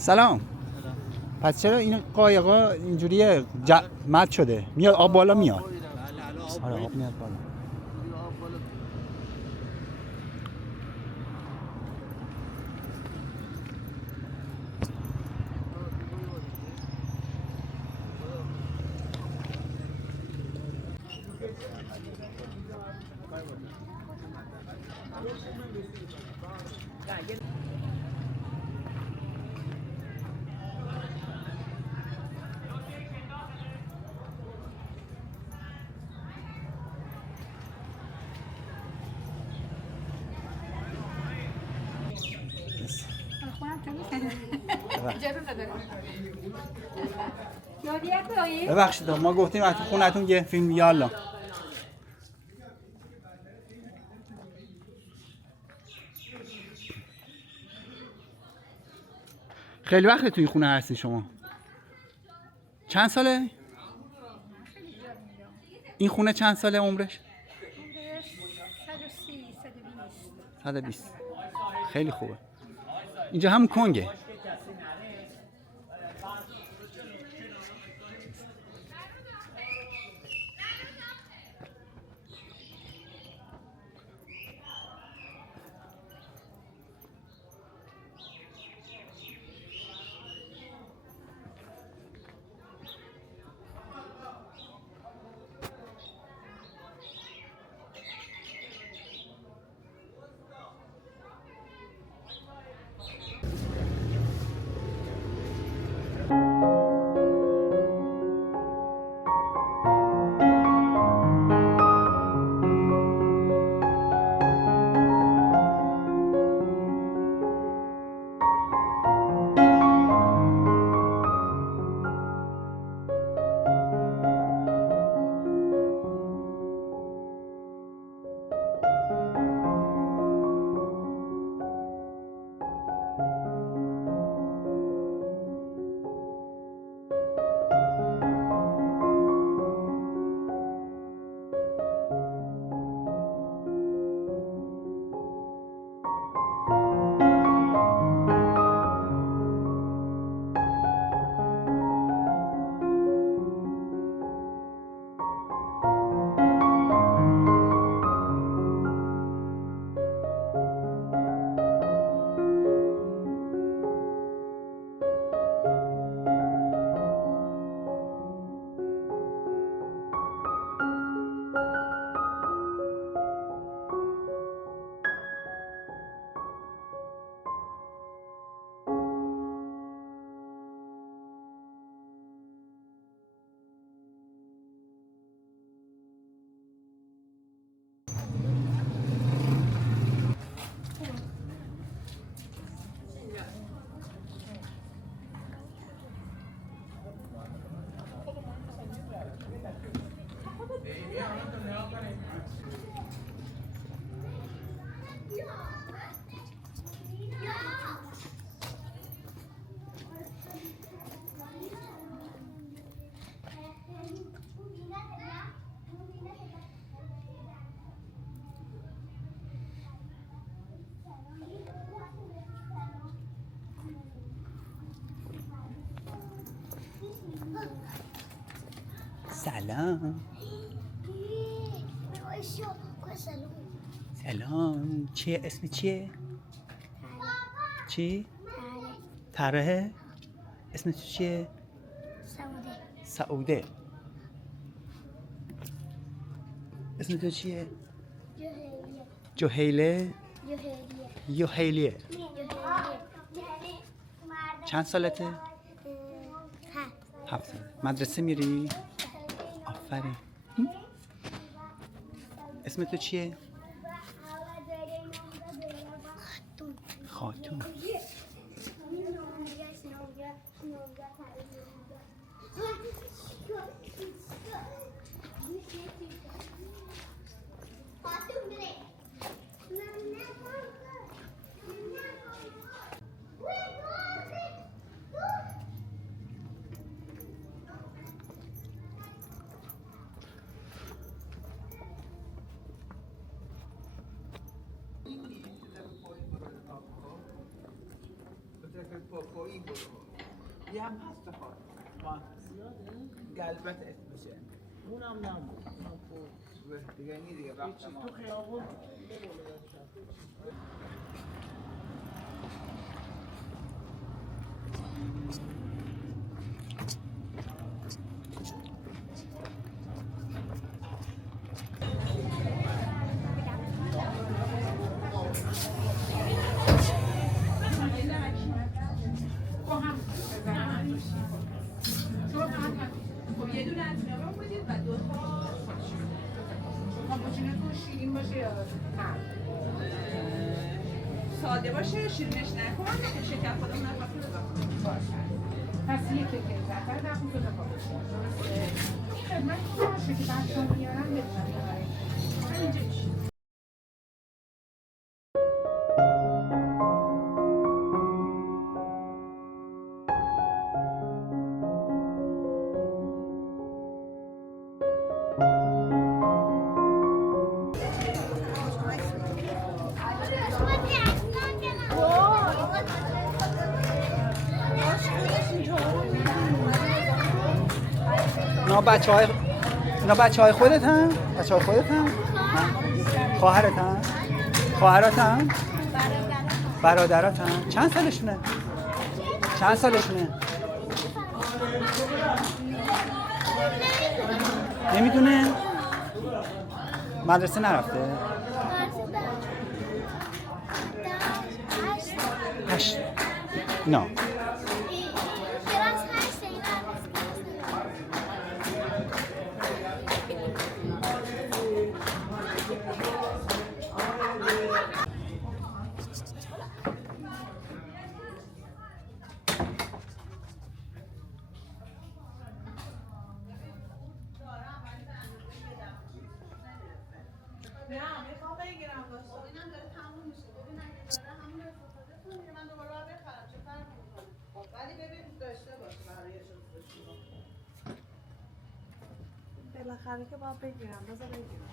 سلام. پس چرا این قایقا اینجوریه مد شده؟ میاد آب بالا میاد. آره آب میاد بالا. ببخشید ما گفتیم از خونتون یه فیلم یالا. خیلی وقت توی خونه هستی شما؟ چند ساله؟ این خونه چند ساله عمرش؟ 120. خیلی خوبه. اینجا هم کنگه. سلام. سلام. چیه اسم چیه؟ چی؟ تره. اسم تو چیه؟ سعوده. اسم تو چیه؟ جوهیله. یوهیلیه. چند سالته؟ 7 سال. مدرسه میری؟ آفرین. اسم تو چیه؟ خاتون. پاپایی برو یه هم هست بخواد گلبت اسمشه اونم نمون دیگه اینی دیگه وقت ما تو خیابون یه دونه از اینا رو بدید و دو تا کاپوچینوتون شیرین باشه یا ساده باشه شیرینش نکن شکر خودمون نخواست باشه پس یک کیک زعفر در خود تا کاپوچینو درسته این خدمت باشه که بچه‌ها میارن ببینن همینجا میشه اینا بچه های خودت هم؟ بچه های خودت هم؟ خواهرت هم؟ خواهرات هم؟ برادرات هم؟ چند سالشونه؟ چند سالشونه؟ نمیدونه؟ مدرسه نرفته؟ 8 نه بالاخره که باید بگیرم بذار بگیرم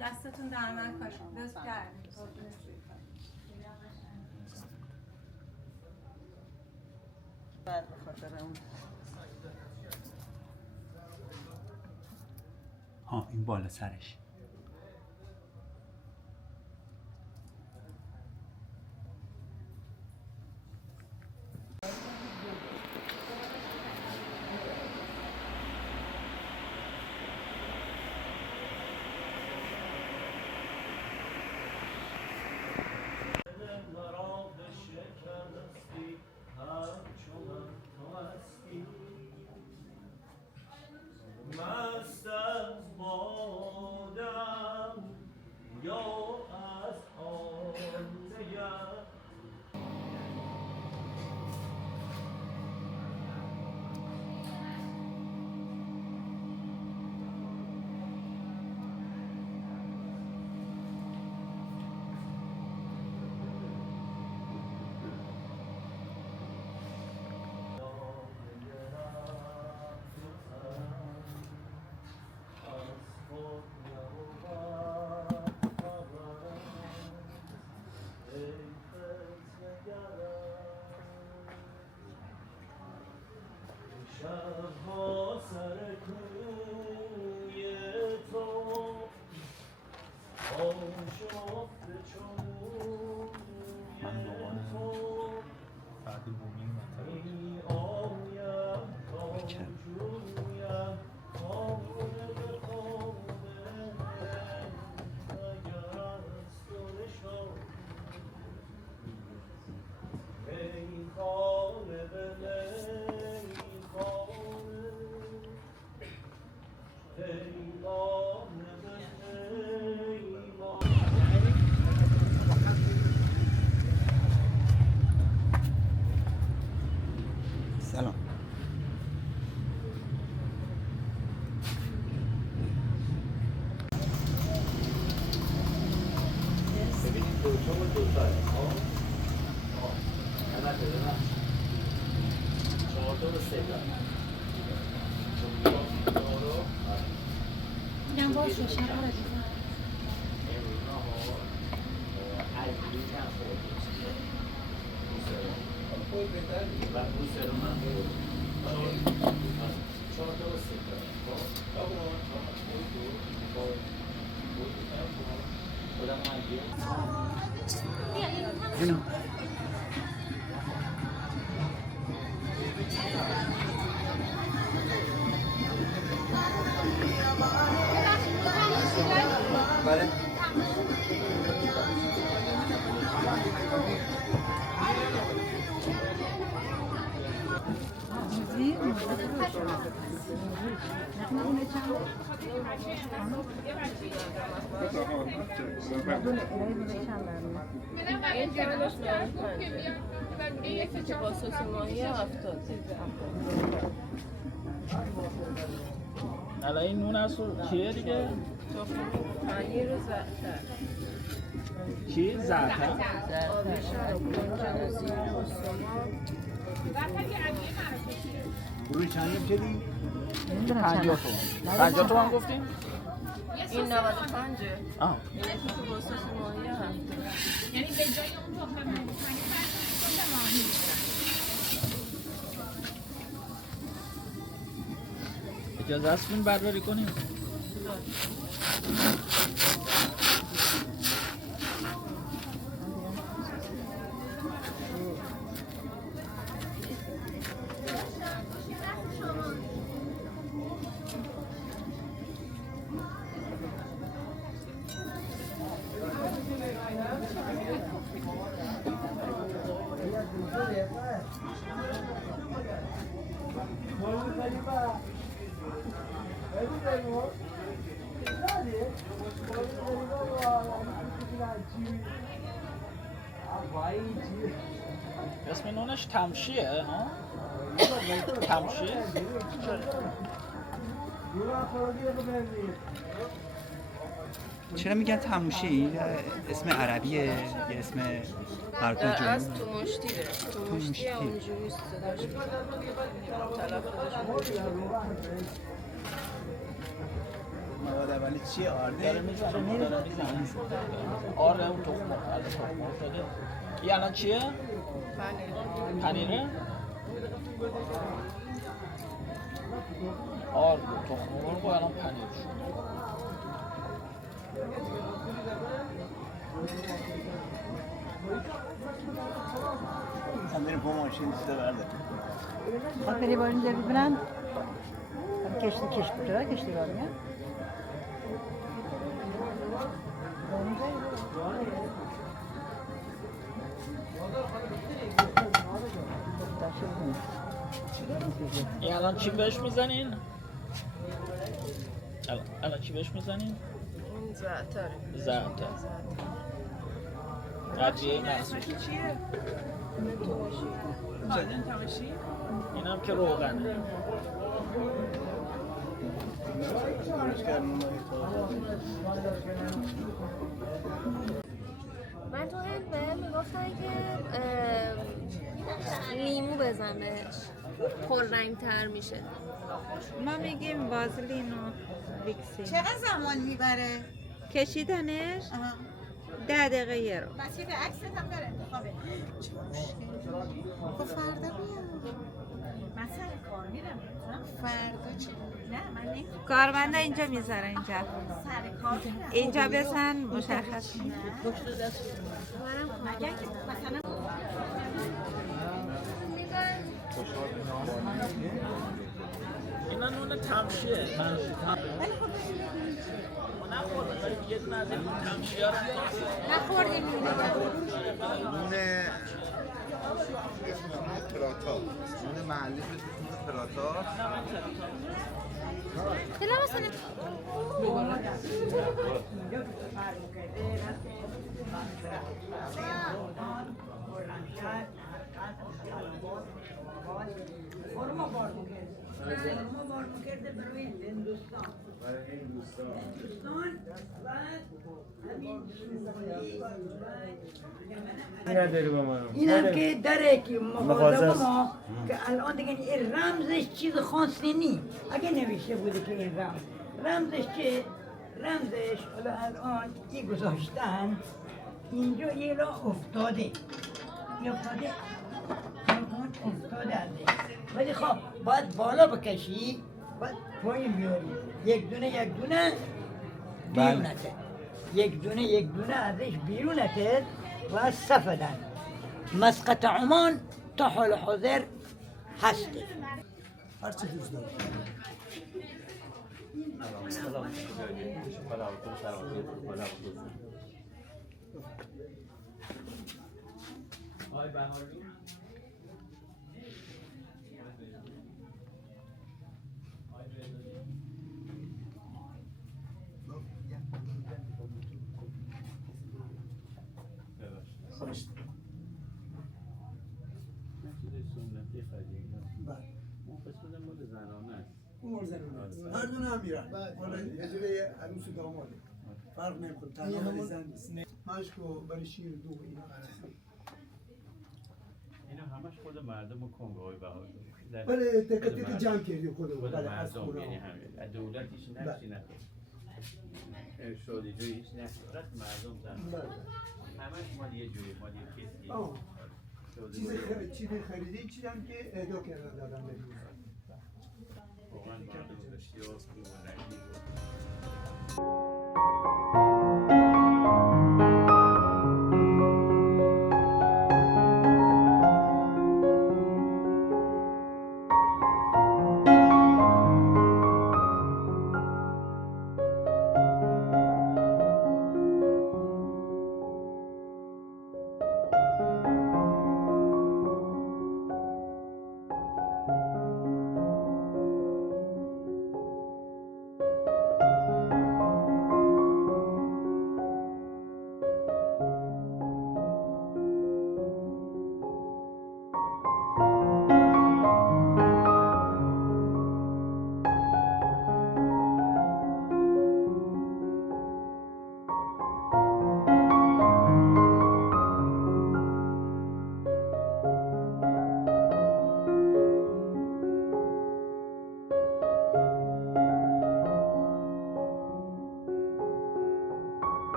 دستتون در من کنید لطف کردید بعد به خاطر اون این بالا سرش سلام. ببینید دوتا و دوتا چهار تا و سه تا میگم باز شد شب رو اینو بله که با سس ماهی 70 الان این نون از چیه دیگه؟ پنیر و زعتر چی؟ زعتر؟ آبشار و کنجد و زیر و سماق روی چندیم چدی؟ 50 تومن 50 تومن گفتیم؟ این 95 آه این یکی که با سس ماهی 70 یعنی به جای اون تخم مرغ ماهی اجازه است این برداری کنیم؟ اسم نونش تمشیه ها؟ تمشیه؟ چرا میگن تموشی؟ اسم عربیه یا اسم مربوط در جنوب؟ از تو مشتیه تو مشتی اونجوری صداش تلفظش مواد اولی چیه؟ آرده؟ داره میزنه آره اون تخم مرغ از تخم مرغ داده این الان چیه؟ پنیره؟ آره تخم مرغ و الان پنیر شد هم بریم با ماشین چیزا برده خب بری بارین در ببینن کشتی کش بوده کشتی بارین این الان چی بهش میزنین؟ الان چی بهش میزنین؟ این زعتره زعتر ادویه محصول چیه؟ تماشی؟ این هم که روغنه من تو هند بهم میگفتن که لیمو بزن بهش پررنگ تر میشه. ما میگیم وازلین و ویکسی. چقدر زمان میبره؟ کشیدنش 10 دقیقه یه رو. مسیر عکست هم داره انتخابه. خب فردا میام. من سر کار میرم فردا چه؟ نه من نمیتونم کارمنده اینجا میذاره اینجا سر کار میرم اینجا بزن مشخص کن. مگر که مثلا اینا نون تمشیه نخورده ولی یه دونه از این تمشیه ها رو نخوردیم نون پراتا نون محلی به نون پراتا دلم مثلا این هم که داره که مغازه ما که الان دیگه این رمزش چیز خاصی نیست. اگه نوشته بوده که این رمزش که رمزش الان یه گذاشتن اینجا یه را افتاده این افتاده ازش ولی خب باید بالا بکشی باید پایین بیاری یک دونه بیرونته یک دونه ازش بیرونته و سفدن مسقط عمان تا حال حاضر هسته هر چی دوست داری هر دونه هم میرن حالا یه جوری عروس و داماده فرق نمیکنه تنها ولی زن نیست مشک و برای شیر دو اینا اینا همش خود مردم کنگو های بهایی بله دقت جمع کردی خود مردم یعنی همین دولت هیچ نقشی نکنه ارشادی جوی هیچ نقشی مردم زن همش مال یه جوری مال یه کسی چیز خریدی چیزم که اهدا کردن دادن به واقعا مردم بسیار خوب و رنگی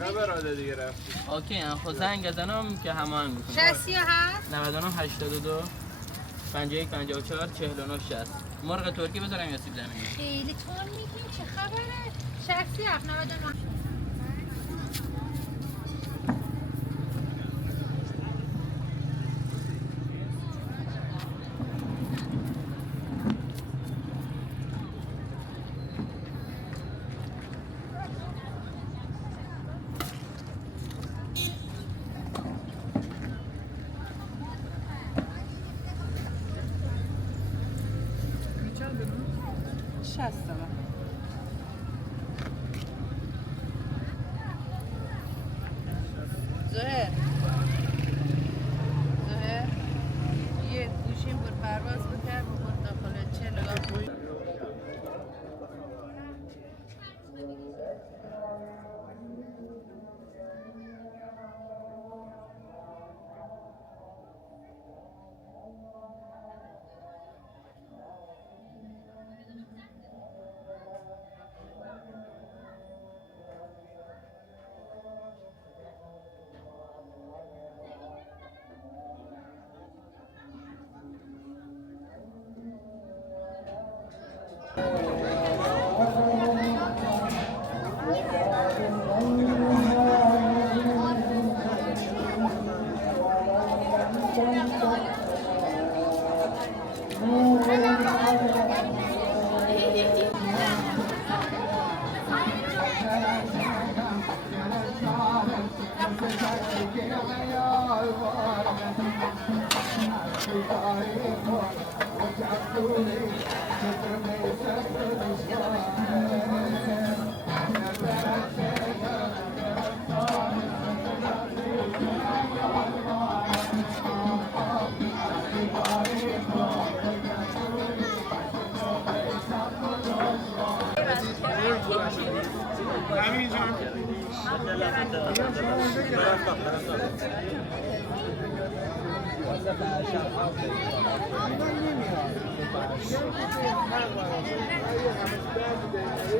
براده دیگه رفتی. اوکی خب زنگ بزنم که هماهنگ میکنم. 60 هست 99 82 51 54 49 60. مرغ ترکی بذارم یا سیب زمینی؟ خیلی تون میگین چه خبره 60 هست 99 زهر یه گوشیم بر پرواز بکرد بکن داخل چه نگاه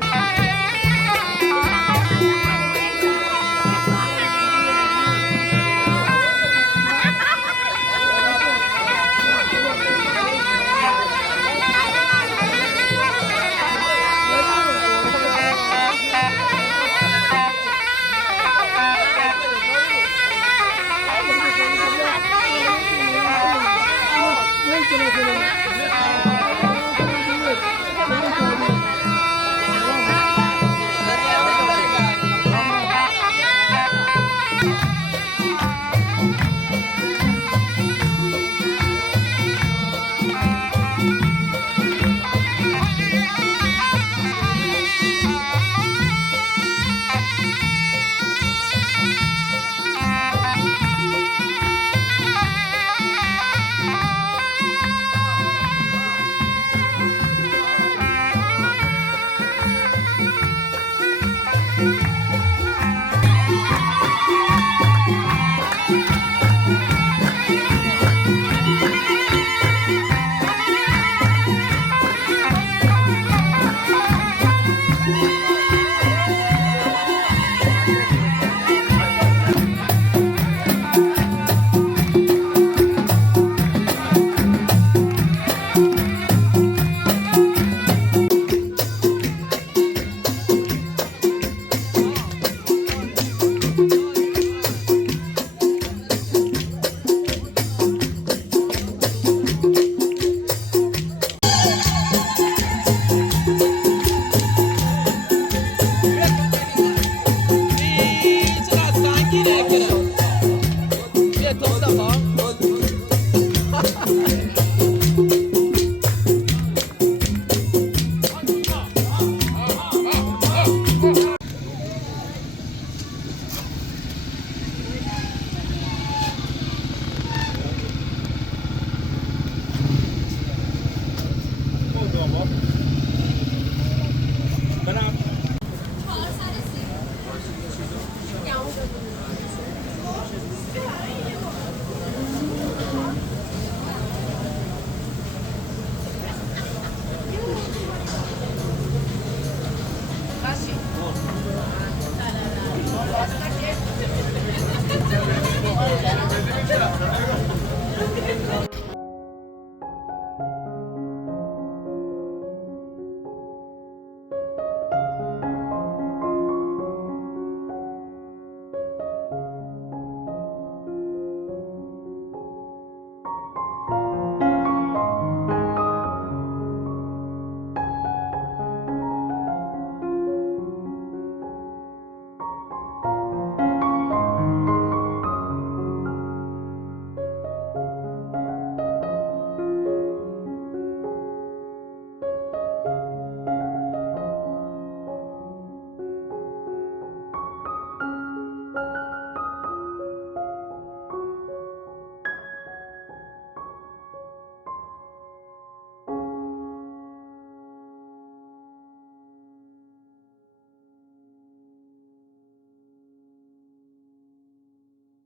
Thank you.